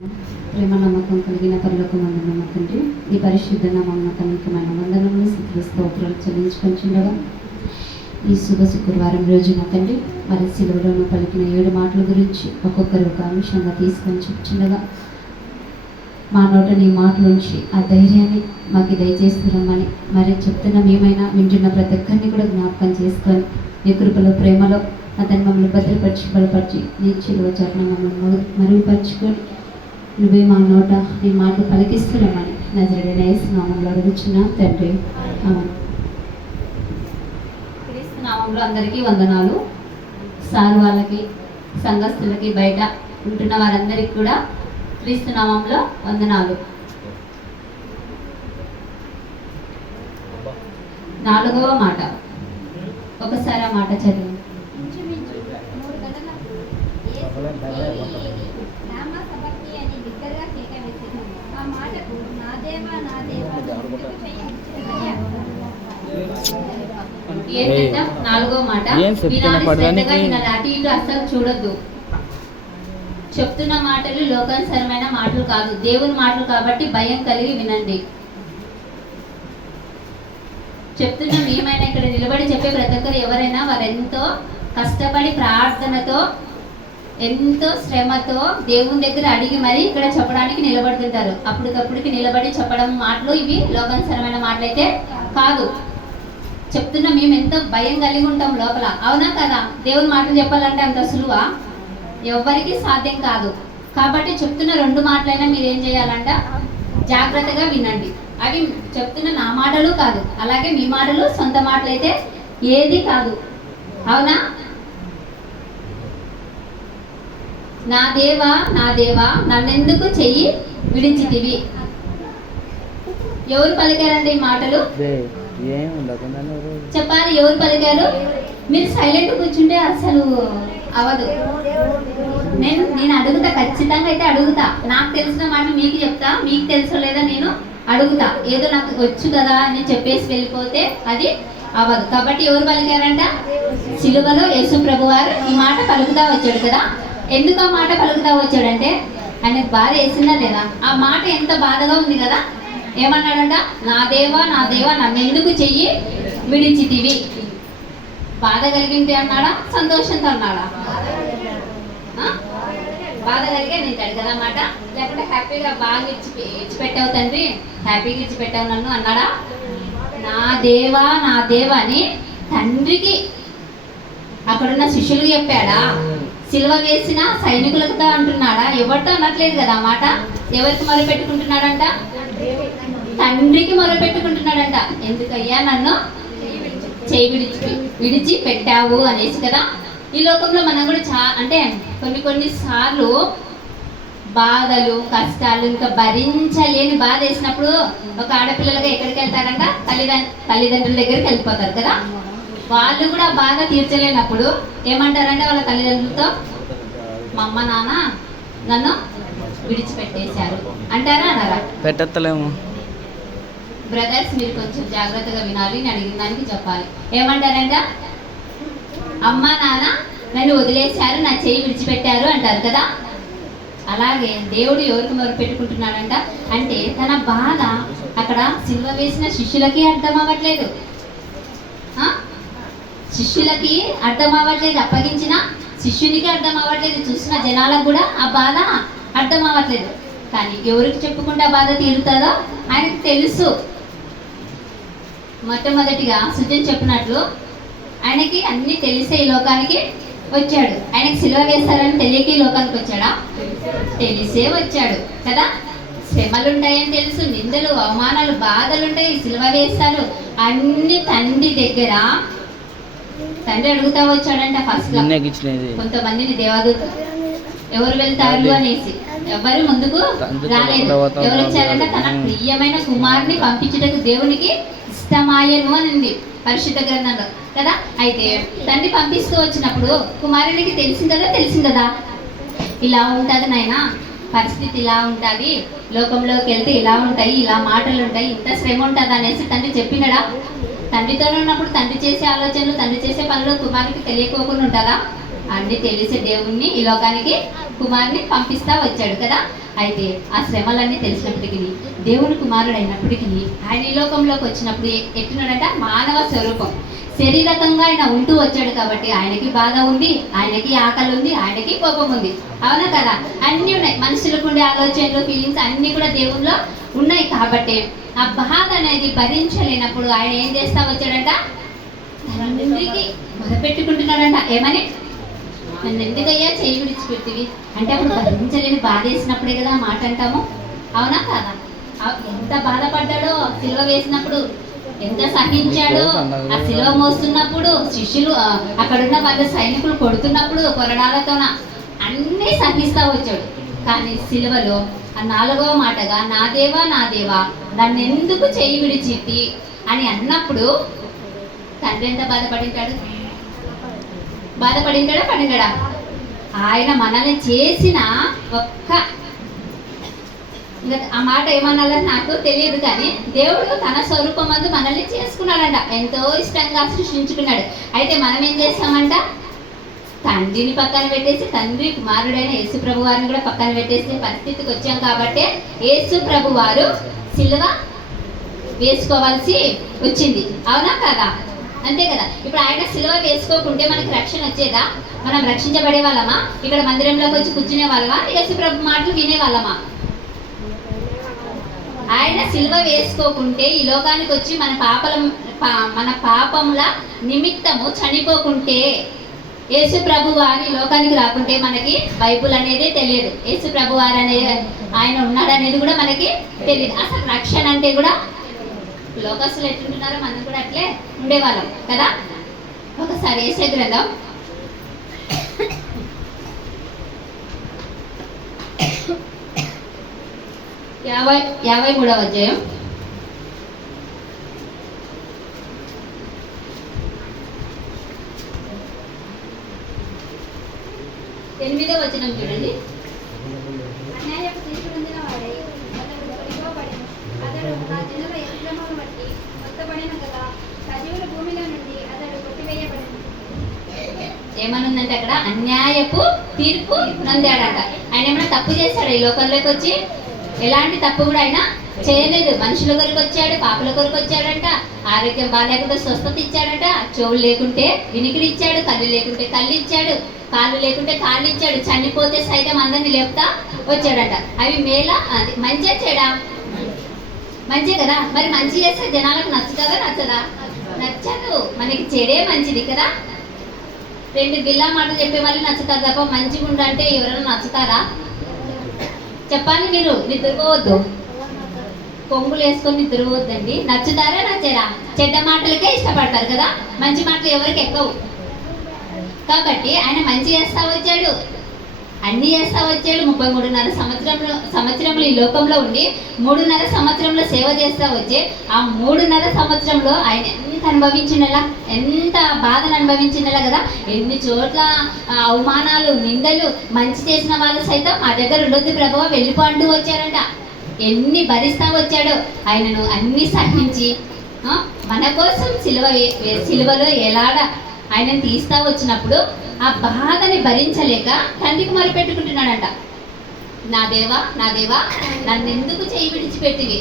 ప్రేమ నమ్మకం కలిగిన పరలోకమందున్న మా తండ్రి, ఈ పరిశుద్ధ నామకమైన వందనములు స్థుతులు స్తోత్రాలు చెల్లించుకొంచుండగా ఈ శుభ శుక్రవారం రోజు మా తండ్రి మరి సిలువలోనూ పలికిన 7 మాటల గురించి ఒక్కొక్కరు ఒక అంశంగా తీసుకొని చెప్తుండగా మా నోట నీ మాటలోంచి ఆ ధైర్యాన్ని మాకు దయచేస్తున్నామని మరి చెప్తున్న మేమైనా వింటున్న ప్రతి ఒక్కరిని కూడా జ్ఞాపకం చేసుకొని నీ కృపలో ప్రేమలో అతన్ని మమ్మల్ని భద్రపరిచి బలపరిచి నీ చిలువ చరణ మమ్మల్ని మరుగుపరుచుకొని నువ్వే మా నోట నీ మాటలు పలికిస్తున్నామని నజరేయుడైన యేసు నామములో అడుగుచున్నాం తండ్రి, ఆమేన్. క్రీస్తు నామములో అందరికీ వందనాలు. సార్ వాళ్ళకి, సంఘస్థులకి, బయట ఉంటున్న వారందరికీ కూడా క్రీస్తు నామములో వందనాలు. 4వ మాట, ఒకసారి ఆ మాట చదివి. ఏంటంటే 4వ మాట, అటు ఇటు అస్సలు చూడొద్దు. చెప్తున్న మాటలు లోకానుసరమైన మాటలు కాదు, దేవుని మాటలు కాబట్టి భయం కలిగి వినండి. చెప్తున్న మేమైనా ఇక్కడ నిలబడి చెప్పే ప్రతి ఒక్కరు ఎవరైనా వారెంతో కష్టపడి ప్రార్థనతో ఎంతో శ్రమతో దేవుని దగ్గర అడిగి మరి ఇక్కడ చెప్పడానికి నిలబడుతుంటారు. అప్పటికప్పుడుకి నిలబడి చెప్పడం మాటలు ఇవి లోకానుసరమైన మాటలు అయితే కాదు. చెప్తున్నా మేము ఎంతో భయం కలిగి ఉంటాం లోపల, అవునా కదా? దేవుని మాటలు చెప్పాలంటే అంత సులువా? ఎవ్వరికి సాధ్యం కాదు. కాబట్టి చెప్తున్న 2 మాటలైనా మీరు ఏం చేయాలంట, జాగ్రత్తగా వినండి. అవి చెప్తున్న నా మాటలు కాదు, అలాగే మీ మాటలు సొంత మాటలు అయితే ఏది కాదు, అవునా? నా దేవా నా దేవా నన్నెందుకు చెయ్యి విడిచితివి. ఎవరు పలికారండి ఈ మాటలు? చెప్పాలి, ఎవరు పలికారు? మీరు సైలెంట్ కూర్చుంటే అసలు అవదు. నేను అడుగుతా, ఖచ్చితంగా అయితే అడుగుతా. నాకు తెలిసిన మాట మీకు చెప్తా, మీకు తెలుసో లేదా నేను అడుగుతా. ఏదో నాకు వచ్చు కదా అని చెప్పేసి వెళ్ళిపోతే అది అవదు. కాబట్టి ఎవరు పలికారంట? సిలువలో యేసు ప్రభు వారు ఈ మాట పలుకుతా వచ్చాడు కదా. ఎందుకు ఆ మాట పలుకుతా వచ్చాడంటే ఆయనకు బాధ వేసిందా లేదా? ఆ మాట ఎంత బాధగా ఉంది కదా. ఏమన్నాడంట? నా దేవా నన్ను ఎందుకు చెయ్యి విడిచితివి. బాధ కలిగింటే అన్నాడా, సంతోషంతో అన్నాడా? బాధ కలిగే నింటాడు కదా మాట. లేకపోతే హ్యాపీగా బాగా ఇచ్చిపెట్టావు తండ్రి, హ్యాపీగా ఇచ్చిపెట్టావు నన్ను అన్నాడా? నా దేవా అని తండ్రికి అక్కడున్న శిష్యులు చెప్పాడా? సిలువ వేసిన సైనికులతో అంటున్నాడా? ఎవరితో అనట్లేదు కదా మాట. ఎవరికి మొదలు పెట్టుకుంటున్నాడంట? తండ్రికి మొదలు పెట్టుకుంటున్నాడంట. ఎందుకయ్యా నన్ను చేయి విడిచి పెట్టావు అనేసి కదా. ఈ లోకంలో మనం కూడా అంటే కొన్ని సార్లు బాధలు కష్టాలు ఇంకా భరించలేని బాధ వేసినప్పుడు ఒక ఆడపిల్లలుగా ఎక్కడికి వెళ్తారంట? తల్లిదండ్రుల దగ్గరికి వెళ్ళిపోతారు కదా. వాళ్ళు కూడా బాధ తీర్చలేనప్పుడు ఏమంటారంటే వాళ్ళ తల్లిదండ్రులతో, మా అమ్మ నాన్న నన్ను విడిచిపెట్టేశారు అంటారా అన్నారా? పెట్టలేము. బ్రదర్స్ మీరు కొంచెం జాగ్రత్తగా వినాలి, నేను అడిగిన దానికి చెప్పాలి. ఏమంటారంట? అమ్మ నాన్న నన్ను వదిలేశారు, నా చేయి విడిచిపెట్టారు అంటారు కదా. అలాగే దేవుడు ఎవరికి మొదలు పెట్టుకుంటున్నాడంట అంటే తన బాధ అక్కడ సిలువ వేసిన శిష్యులకి అర్థం అవ్వట్లేదు, శిష్యులకి అర్థం అవ్వట్లేదు, అప్పగించిన శిష్యునికి అర్థం అవ్వట్లేదు, చూసిన జనాలకు కూడా ఆ బాధ అర్థం అవ్వట్లేదు. కానీ ఎవరికి చెప్పుకుంటే ఆ బాధ తీరుతుందో ఆయనకు తెలుసు. మొట్టమొదటిగా సుజన్ చెప్పినట్లు ఆయనకి అన్ని తెలిసే ఈ లోకానికి వచ్చాడు. ఆయనకి సిలువ వేస్తారని తెలియక ఈ లోకానికి వచ్చాడా? తెలిసే వచ్చాడు కదా. శ్రమలు ఉంటాయని తెలుసు, నిందలు అవమానాలు బాధలు ఉంటాయి, సిలువ వేస్తారు అన్ని తండ్రి దగ్గర. తండ్రి అడుగుతా వచ్చాడంట ఫస్ట్ కొంతమందిని దేవదూత ఎవరు వెళ్తారు అనేసి. ఎవరు ముందుకు రాలేదు. ఎవరు వచ్చారంటే తన ప్రియమైన కుమారుని పంపించడానికి దేవునికి ఇష్టమాయను అని ఉంది పరిశుద్ధ గ్రంథంలో కదా. అయితే తండ్రి పంపిస్తూ వచ్చినప్పుడు కుమారునికి తెలిసింది కదా ఇలా ఉంటుంది నాయనా, పరిస్థితి ఇలా ఉంటుంది, లోకంలోకి వెళ్తే ఇలా ఉంటాయి, ఇలా మాటలు ఉంటాయి, ఇంత శ్రమ ఉంటుంది అనేసి తండ్రి చెప్పినడా? తండ్రితో ఉన్నప్పుడు తండ్రి చేసే ఆలోచనలు, తండ్రి చేసే పనులు కుమారునికి తెలియకోకుండా ఉంటుందా? అన్ని తెలిసే దేవుణ్ణి ఈ లోకానికి కుమారుని పంపిస్తా వచ్చాడు కదా. అయితే ఆ శ్రమలన్నీ తెలిసినప్పటికీ దేవుని కుమారుడు అయినప్పటికీ ఆయన ఈ లోకంలోకి వచ్చినప్పుడు ఎట్టినాడంట మానవ స్వరూపం. శరీరకంగా ఆయన ఉంటూ వచ్చాడు కాబట్టి ఆయనకి బాధ ఉంది, ఆయనకి ఆకలి ఉంది, ఆయనకి కోపం ఉంది. అవునా కదా? అన్నీ ఉన్నాయి. మనుషులకు ఉండే ఆలోచనలు, ఫీలింగ్స్ అన్నీ కూడా దేవునిలో ఉన్నాయి. కాబట్టి ఆ బాధ అనేది భరించలేనప్పుడు ఆయన ఏం చేస్తా వచ్చాడంట, తండ్రికి మొదపెట్టుకుంటున్నాడంట. ఏమని? నన్ను ఎందుకయ్యా చేయి విడిచిపెట్టివి అంటే అప్పుడు భరించలేని బాధ వేసినప్పుడే కదా మాట అంటాము. అవునా కదా? ఎంత బాధపడ్డాడో సిలువ వేసినప్పుడు, ఎంత సహించాడో ఆ సిలువ మోస్తున్నప్పుడు, శిష్యులు అక్కడున్న వాళ్ళ సైనికులు కొడుతున్నప్పుడు కొరడాలతోన అన్నీ సహిస్తా వచ్చాడు. కానీ సిలువలో ఆ 4వ మాటగా నా దేవా నన్ను ఎందుకు చేయి విడిచితి అని అన్నప్పుడు తండ్రి ఎంత బాధపడింటాడా? పడింటాడా? ఆయన మనల్ని చేసిన ఒక్క ఆ మాట ఏమన్నాలని నాకు తెలియదు, కానీ దేవుడు తన స్వరూపం మందు మనల్ని చేసుకున్నాడంట. ఎంతో ఇష్టంగా సృష్టించుకున్నాడు. అయితే మనం ఏం చేస్తామంట, తండ్రిని పక్కన పెట్టేసి తండ్రి కుమారుడైన యేసు ప్రభు వారిని కూడా పక్కన పెట్టేసి పరిస్థితికి వచ్చాం. కాబట్టి యేసు ప్రభు వారు సిలువ వేసుకోవాల్సి వచ్చింది. అవునా కదా? అంతే కదా? ఇప్పుడు ఆయన సిలువ వేసుకోకుంటే మనకి రక్షణ వచ్చేదా? మనం రక్షించబడే వాళ్ళమా? ఇక్కడ మందిరంలోకి వచ్చి కూర్చునే వాళ్ళమా? యేసు ప్రభు మాటలు వినే వాళ్ళమా? ఆయన సిలువ వేసుకోకుంటే ఈ లోకానికి వచ్చి మన పాపముల నిమిత్తము చనిపోకుంటే, యేసు ప్రభు వారి లోకానికి రాకుంటే మనకి బైబుల్ అనేదే తెలియదు. యేసు ప్రభు వారు ఆయన ఉన్నాడు అనేది కూడా మనకి తెలియదు. అసలు రక్షణ అంటే కూడా లోకస్తులు ఎట్లుంటున్నారో మనం కూడా అట్లే ఉండేవాళ్ళం కదా. ఒకసారి యేసే గ్రంథం 53వ అధ్యాయం 8వ వచనం చూడండి. ఏమనుందంటే అక్కడ అన్యాయపు తీర్పు నొందాడంట. ఆయన ఏమైనా తప్పు చేశాడు ఈ లోకంలోకి వచ్చి? ఎలాంటి తప్పు కూడా ఆయన చేయలేదు. మనుషుల కొరకు వచ్చాడు, పాపల కొరకు వచ్చాడంట. ఆరోగ్యం బాగాలేకుంటే స్వస్థత ఇచ్చాడట. చెవులు లేకుంటే వినికిడి ఇచ్చాడు, కళ్ళు లేకుంటే కళ్ళు ఇచ్చాడు, కాళ్ళు లేకుంటే కాళ్ళు ఇచ్చాడు. చనిపోతే సైతం అందరిని లేపుతా వచ్చాడట. అవి మేలా? అది మంచిగా చెడా? మంచి కదా. మరి మంచి చేస్తే జనాలకు నచ్చుతుందా నచ్చదా? నచ్చదు. మనకి చెడే మంచిది కదా. 2 గిల్లా మాటలు చెప్పే వాళ్ళు నచ్చుతారు తప్ప మంచిగా ఉండంటే ఎవరైనా నచ్చుతారా? చెప్పండి. మీరు నిద్రపోవద్దు, కొంగులు వేసుకొని నిద్రపోవద్దండి. నచ్చుతారా నచ్చరా? చెడ్డ మాటలకే ఇష్టపడతారు కదా, మంచి మాటలు ఎవరికి ఎక్కవు. కాబట్టి ఆయన మంచి చేస్తా వచ్చాడు, అన్ని చేస్తా వచ్చాడు. 33.5 సంవత్సరంలో ఈ లోకంలో ఉండి 3.5 సంవత్సరంలో సేవ చేస్తా వచ్చే ఆ 3.5 సంవత్సరంలో ఆయన ఎంత అనుభవించినలా, ఎంత బాధను అనుభవించినలా కదా. ఎన్ని చోట్ల అవమానాలు, నిందలు. మంచి చేసిన వాళ్ళు సైతం మా దగ్గర ఉండొద్దు ప్రభువా వెళ్ళిపో అంటూ వచ్చారంట. ఎన్ని భరిస్తా వచ్చాడో ఆయనను అన్ని సహించి మన కోసం సిలువలో ఎలాడ ఆయనను తీస్తా వచ్చినప్పుడు ఆ బాధని భరించలేక తండ్రికి మొరపెట్టుకుంటున్నాడంట. నా దేవా నన్ను ఎందుకు చేయి విడిచిపెట్టివి?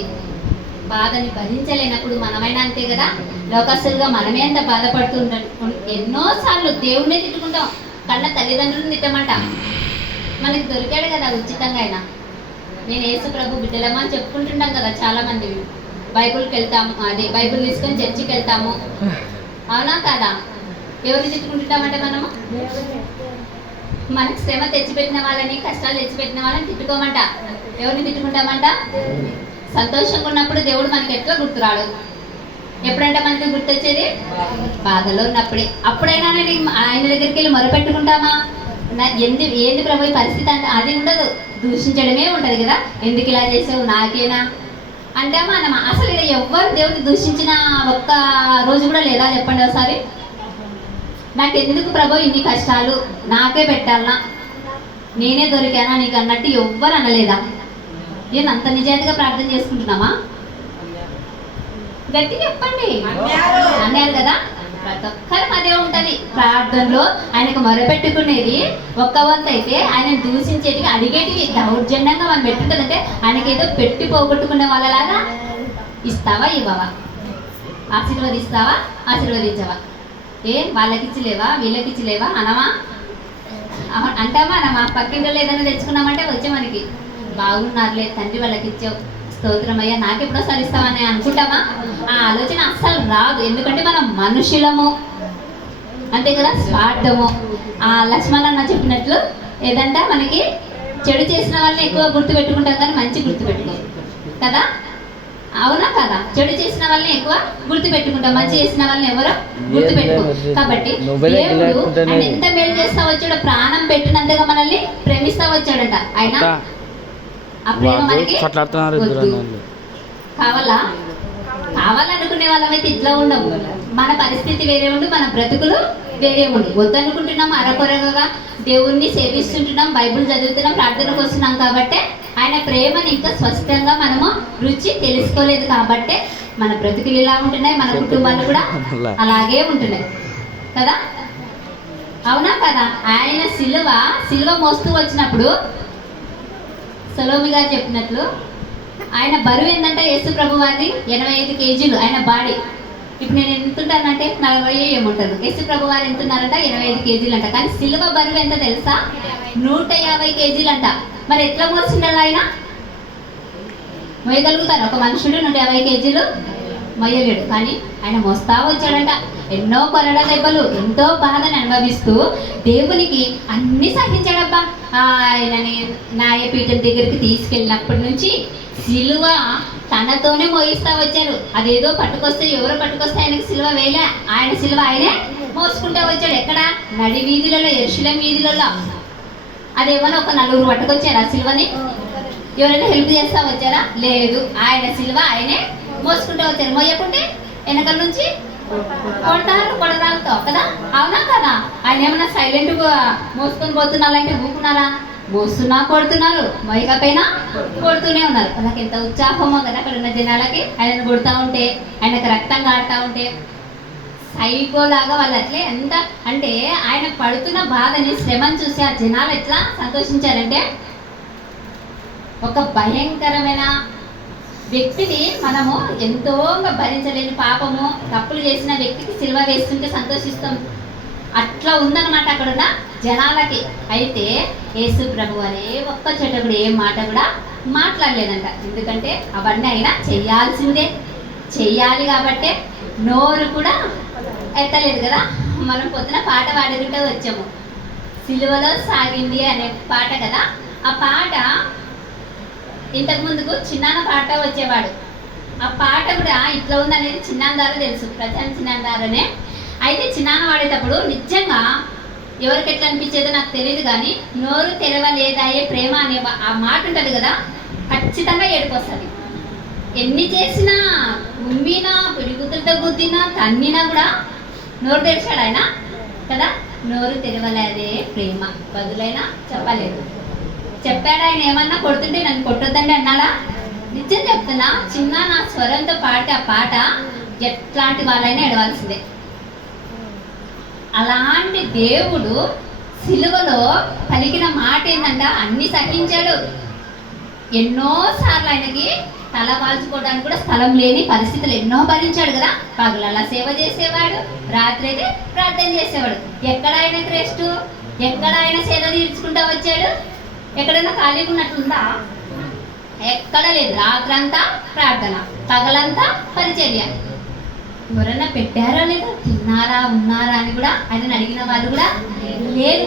బాధని భరించలేనప్పుడు మనమైనా అంతే కదా. లోకస్తులుగా మనమే అంత బాధపడుతుంటాం. ఎన్నోసార్లు దేవుణ్ణి తిట్టుకుంటాం, కన్న తల్లిదండ్రులను తిట్టమంట. మనకి దొరికాడు కదా ఉచితంగా. అయినా నేను యేసు ప్రభు బిడ్డలమా అని చెప్పుకుంటుంటాం కదా చాలా మంది. బైబుల్కి వెళ్తాము, అదే బైబుల్ తీసుకొని చర్చికి వెళ్తాము. అవునా కదా? ఎవరిని తిట్టుకుంటుంటామంటే మనము మనకు శ్రమ తెచ్చిపెట్టిన వాళ్ళని, కష్టాలు తెచ్చిపెట్టిన వాళ్ళని తిట్టుకోమంట. ఎవరిని తిట్టుకుంటామంట? సంతోషంగా ఉన్నప్పుడు దేవుడు మనకి ఎట్లా గుర్తురాడు? ఎప్పుడంటే మనకి గుర్తొచ్చేది బాధలో ఉన్నప్పుడే. అప్పుడైనా ఆయన దగ్గరికి వెళ్ళి మొరపెట్టుకుంటామా? ఏంది ప్రభు ఈ పరిస్థితి అంటే అది ఉండదు, దూషించడమే ఉంటది కదా. ఎందుకు ఇలా చేసావు, నాకేనా అంటామా అన్నమా? అసలు ఇలా ఎవ్వరు దేవుడిని దూషించిన ఒక్క రోజు కూడా లేదా? చెప్పండి ఒకసారి. నాకు ఎందుకు ప్రభు ఇన్ని కష్టాలు, నాకే పెట్టాలనా, నేనే దొరికానా నీకు అన్నట్టు ఎవ్వరు అనలేదా? నేను అంత నిజాయితీగా ప్రార్థన చేసుకుంటున్నామా? గట్టి చెప్పండి. అన్నారు కదా. ప్రతి ఒక్కరి అదే ఉంటది. ప్రార్థనలో ఆయనకు మొరపెట్టుకునేది ఒక్క వంతు అయితే, ఆయన దూషించేటివి అడిగేటివి దౌర్జన్యంగా మనం పెట్టుంటదంటే ఆయనకి ఏదో పెట్టి పోగొట్టుకునే వాళ్ళలాగా ఇస్తావా ఇవ్వవా, ఆశీర్వదిస్తావా ఆశీర్వదించవా, వాళ్ళకి ఇచ్చిలేవా వీళ్ళకి ఇచ్చిలేవా అనమా అంటామా అనమా. పక్కింట్లో ఏదైనా తెచ్చుకున్నామంటే వచ్చే మనకి బాగున్నారులే తండ్రి వాళ్ళకి ఇచ్చావు స్తోత్రమయ్యా నాకెప్పుడో సరిస్తామని అనుకుంటామా? ఆ ఆలోచన అస్సలు రాదు. ఎందుకంటే మనం మనుషులము, అంతే కదా, స్వార్థము. ఆ లక్ష్మణ్ అన్న చెప్పినట్లు ఏదంటే మనకి చెడు చేసిన వాళ్ళని ఎక్కువ గుర్తు పెట్టుకుంటాం కానీ మంచి గుర్తు పెట్టుకోం కదా, అవునా కదా? చెడు చేసిన వాళ్ళని ఎక్కువ గుర్తు పెట్టుకుంటాం, మంచి చేసిన వాళ్ళని ఎవరో గుర్తు పెట్టుకో. కాబట్టి దేవుడు ఆయన ఎంత మేలు చేస్తా వచ్చాడో, ప్రాణం పెట్టినంతగా మనల్ని ప్రేమిస్తా వచ్చాడంట. ఆయన ఆ ప్రేమ మనకి కావాలనుకునే వాళ్ళమైతే ఇట్లా ఉండవు. మన పరిస్థితి వేరే ఉండు, మన బ్రతుకులు వేరే ఉండు. వద్దనుకుంటున్నాం అరకొరగా దేవుణ్ణి సేవిస్తుంటున్నాం, బైబుల్ చదువుతున్నాం, ప్రార్థనకు వస్తున్నాం కాబట్టి ఆయన ప్రేమని ఇంకా స్పష్టంగా మనము రుచి తెలుసుకోలేదు కాబట్టి మన బ్రతుకులు ఇలా ఉంటున్నాయి, మన కుటుంబాలు కూడా అలాగే ఉంటున్నాయి కదా, అవునా కదా? ఆయన సిలువ మోస్తూ వచ్చినప్పుడు సలోమి గారు చెప్పినట్లు ఆయన బరువు ఏంటంటే యేసు ప్రభు వారిది 85 కేజీలు ఆయన బాడీ. ఇప్పుడు నేను ఎంతుంటానంటే 40 ఏముంటాను, యేసు ప్రభు వారు ఎంతున్నారంట 85 కేజీలు అంట. కానీ సిలువ బరువు ఎంత తెలుసా? 150 కేజీలు అంట. మరి ఎట్లా మోసిండాలి ఆయన? మోయగలుగుతారు ఒక మనుషుడు 150 కేజీలు? మొయ్యలేడు. కానీ ఆయన మోస్తా వచ్చాడంట. ఎన్నో కొరడ దెబ్బలు, ఎంతో బాధను అనుభవిస్తూ దేవునికి అన్ని సహించాడబ్బా. ఆయనని న్యాయపీఠం దగ్గరికి తీసుకెళ్ళినప్పటి నుంచి సిలువ తనతోనే మోయిస్తా వచ్చారు. అదేదో పట్టుకొస్తే ఎవరో పట్టుకొస్తే ఆయనకి సిలువ వేయలే, ఆయన సిలువ ఆయనే మోసుకుంటూ వచ్చాడు. ఎక్కడ? నడి వీధులలో, యెరూషలేము వీధులలో. అదేమన్నా ఒక 4 పట్టుకొచ్చారా సిలువని? ఎవరైనా హెల్ప్ చేస్తా వచ్చారా? లేదు, ఆయన సిలువ ఆయనే మోసుకుంటూ వచ్చారు. మోయకుంటే వెనకల నుంచి కొడతారు కొడరాలతో కదా, అవునా కదా? ఆయన ఏమన్నా సైలెంట్గా మోసుకొని పోతున్నారంటే ఊపుకున్నారా? మోస్తున్నా కొడుతున్నారు, మోయకపోయినా కొడుతూనే ఉన్నారు. వాళ్ళకి ఎంత ఉత్సాహమో కదా అక్కడ ఉన్న జనాలకి. ఆయనను కొడుతూ ఉంటే, ఆయనకు రక్తం కాడుతూ ఉంటే సైకోలాగా వాళ్ళు అట్లే ఎంత అంటే ఆయన పడుతున్న బాధని, శ్రమను చూసి ఆ జనాలు ఎట్లా సంతోషించారంటే, ఒక భయంకరమైన వ్యక్తిని మనము ఎంతో భరించలేని పాపము తప్పులు చేసిన వ్యక్తికి సిలువ వేస్తుంటే సంతోషిస్తాం. అట్లా ఉందన్నమాట అక్కడ ఉన్న జనాలకి. అయితే యేసు ప్రభు అనే ఒక్క చోట కూడా ఏ మాట కూడా మాట్లాడలేదంట. ఎందుకంటే అవన్నీ అయినా చెయ్యాల్సిందే, చెయ్యాలి కాబట్టే నోరు కూడా ఎత్తలేదు కదా. మనం పొద్దున పాట పాడుకుంటూ వచ్చాము, సిలువలో సాగింది అనే పాట కదా. ఆ పాట ఇంతకు ముందుకు చిన్నాన్న పాట వచ్చేవాడు. ఆ పాట కూడా ఇట్లా ఉందనేది చిన్నాన్న ద్వారా తెలుసు, ప్రచారం చిన్నాన్న ద్వారానే. అయితే చిన్నాన్న వాడేటప్పుడు నిజంగా ఎవరికి ఎట్లా అనిపించేదో నాకు తెలియదు, కానీ నోరు తెరవలేదాయే ప్రేమ అనే ఆ మాట ఉంటుంది కదా, ఖచ్చితంగా ఏడుపు వస్తుంది. ఎన్ని చేసినా, ఉమ్మినా, పిడిగుతులతో గుద్దినా, తన్నినా కూడా నోరు తెరిచాడు ఆయన కదా. నోరు తెరవలేదే ప్రేమ, బదులైనా చెప్పలేదు. చెప్పాడు ఆయన ఏమన్నా? కొడుతుంటే నన్ను కొట్టొద్దండి అన్నాడా? నిజం చెప్తున్నా, చిన్న నా స్వరంతో పాడితే ఆ పాట ఎట్లాంటి వాళ్ళైనా ఎడవలసిందే. అలాంటి దేవుడు సిలువలో పలికిన మాట ఏంటంట, అన్ని సహించాడు. ఎన్నోసార్లు ఆయనకి తల వాల్చుకోవడానికి కూడా స్థలం లేని పరిస్థితులు ఎన్నో భరించాడు కదా. పగలలా సేవ చేసేవాడు, రాత్రి అయితే ప్రార్థన చేసేవాడు. ఎక్కడ ఆయనకు రెస్ట్, ఎక్కడ ఆయన సేద తీర్చుకుంటూ వచ్చాడు? ఎక్కడైనా ఖాళీగా ఉన్నట్లుందా? ఎక్కడ లేదు. రాత్రంతా ప్రార్థన, పగలంతా పరిచర్య. ఎవరైనా పెట్టారా లేదా, తిన్నారా, ఉన్నారా అని కూడా ఆయన అడిగిన వాళ్ళు కూడా లేరు,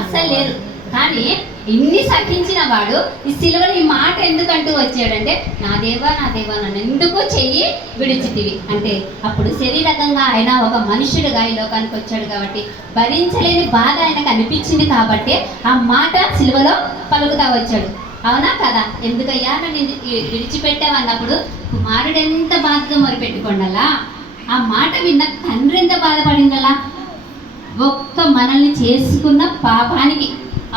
అస్సలు లేరు. కానీ ఇన్ని సహించిన వాడు ఈ సిలువలో ఈ మాట ఎందుకంటూ వచ్చాడంటే, నా దేవా నన్ను ఎందుకు చెయ్యి విడిచితివి అంటే, అప్పుడు శరీరకంగా ఆయన ఒక మనుషుడుగా ఈ లోకానికి వచ్చాడు కాబట్టి భరించలేని బాధ ఆయనకు అనిపించింది కాబట్టి ఆ మాట సిలువలో పలుకుతా వచ్చాడు. అవునా కదా? ఎందుకయ్యా నన్ను విడిచిపెట్టావన్నప్పుడు కుమారుడు ఎంత బాధగా మొరిపెట్టుకోండలా, ఆ మాట విన్న తండ్రి ఎంత బాధపడిందలా, ఒక్క మనల్ని చేసుకున్న పాపానికి.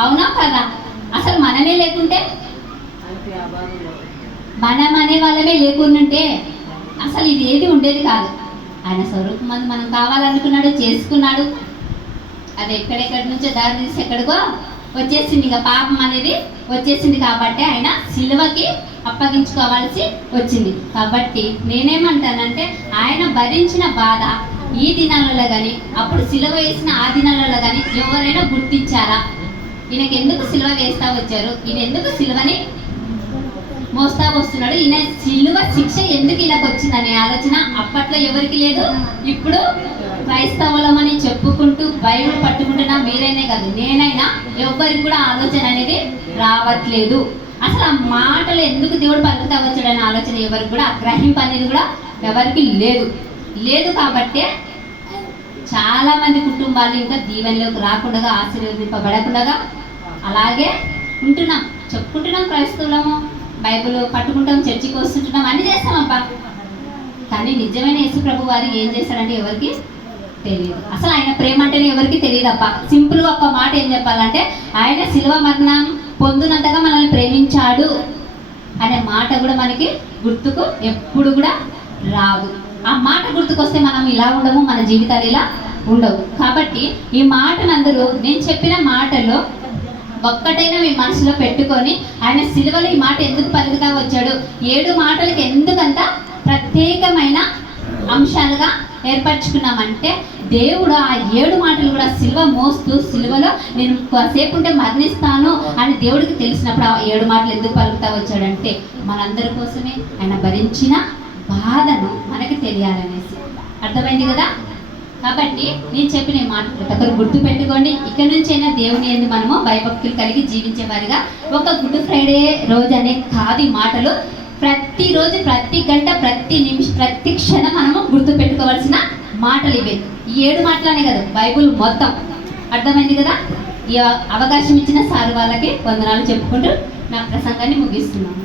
అవునా కదా? అసలు మనమే లేకుంటే, మనం అనే వాళ్ళమే లేకుంటే అసలు ఇది ఏది ఉండేది కాదు. ఆయన స్వరూపం మందు మనం కావాలనుకున్నాడు, చేసుకున్నాడు. అది ఎక్కడెక్కడి నుంచో దారి తీసి ఎక్కడికో వచ్చేసింది. ఇక పాపం అనేది వచ్చేసింది కాబట్టి ఆయన సిలువకి అప్పగించుకోవాల్సి వచ్చింది. కాబట్టి నేనేమంటానంటే ఆయన భరించిన బాధ ఈ దినాలలో కానీ అప్పుడు సిలువ వేసిన ఆ దినాలలో కానీ ఎవరైనా గుర్తించారా? ఈయనకి ఎందుకు సిలువ వేస్తా వచ్చారు, ఈయన ఎందుకు సిలువని మోస్తా వస్తున్నాడు, ఈయన సిలువ శిక్ష ఎందుకు ఈయనకు వచ్చిందనే ఆలోచన అప్పట్లో ఎవరికి లేదు. ఇప్పుడు క్రైస్తవులమని చెప్పుకుంటూ బైబిల్ పట్టుకుంటున్నా మీరైనా కాదు, నేనైనా ఎవరికి కూడా ఆలోచన అనేది రావట్లేదు. అసలు ఆ మాటలు ఎందుకు దేవుడు పలుకుతా వచ్చాడనే ఆలోచన ఎవరికి కూడా, గ్రహింపు అనేది కూడా ఎవరికి లేదు. కాబట్టే చాలా మంది కుటుంబాలు ఇంకా దీవెనలోకి రాకుండా, ఆశీర్వదింపబడకుండా అలాగే ఉంటున్నాం. చెప్పుకుంటున్నాం క్రైస్తవులము, బైబిల్ పట్టుకుంటాం, చర్చికి వస్తుంటున్నాం, అన్ని చేస్తామబ్బా. కానీ నిజమైన యేసు ప్రభు వారు ఏం చేశారంటే ఎవరికి తెలియదు. అసలు ఆయన ప్రేమ అంటేనే ఎవరికి తెలియదు అబ్బా. సింపుల్గా ఒక్క మాట ఏం చెప్పాలంటే, ఆయన శిలువ మరణం పొందినంతగా మనల్ని ప్రేమించాడు అనే మాట కూడా మనకి గుర్తుకు ఎప్పుడు కూడా రాదు. ఆ మాట గుర్తుకొస్తే మనం ఇలా ఉండము, మన జీవితాలు ఇలా ఉండవు. కాబట్టి ఈ మాటనందరూ, నేను చెప్పిన మాటలో ఒక్కటైనా మీ మనసులో పెట్టుకొని, ఆయన సిలువలో ఈ మాట ఎందుకు పలుకుతా వచ్చాడు, 7 మాటలకు ఎందుకంత ప్రత్యేకమైన అంశాలుగా ఏర్పరచుకున్నామంటే, దేవుడు ఆ 7 మాటలు కూడా సిలువ మోస్తూ, సిలువలో నేను కాసేపు ఉంటే మరణిస్తాను అని దేవుడికి తెలిసినప్పుడు ఆ 7 మాటలు ఎందుకు పలుకుతా వచ్చాడంటే, మనందరి కోసమే ఆయన భరించిన బాధను మనకి తెలియాలనేసి. అర్థమైంది కదా? కాబట్టి నేను చెప్పిన ఈ మాట ప్రతి ఒక్కరు గుర్తు పెట్టుకోండి. ఇక్కడ నుంచైనా దేవుని యందు మనము భయభక్తులు కలిగి జీవించే వారిగా, ఒక గుడ్ ఫ్రైడే రోజు అనే కాదు ఈ మాటలు, ప్రతిరోజు, ప్రతి గంట, ప్రతి నిమిషం, ప్రతి క్షణం మనము గుర్తు పెట్టుకోవాల్సిన మాటలు ఇవే. ఈ 7 మాటలనే కదా, బైబుల్ మొత్తం. అర్థమైంది కదా? ఈ అవకాశం ఇచ్చిన సార్ వాళ్ళకి వందనాలు చెప్పుకుంటూ నా ప్రసంగాన్ని ముగిస్తున్నాను.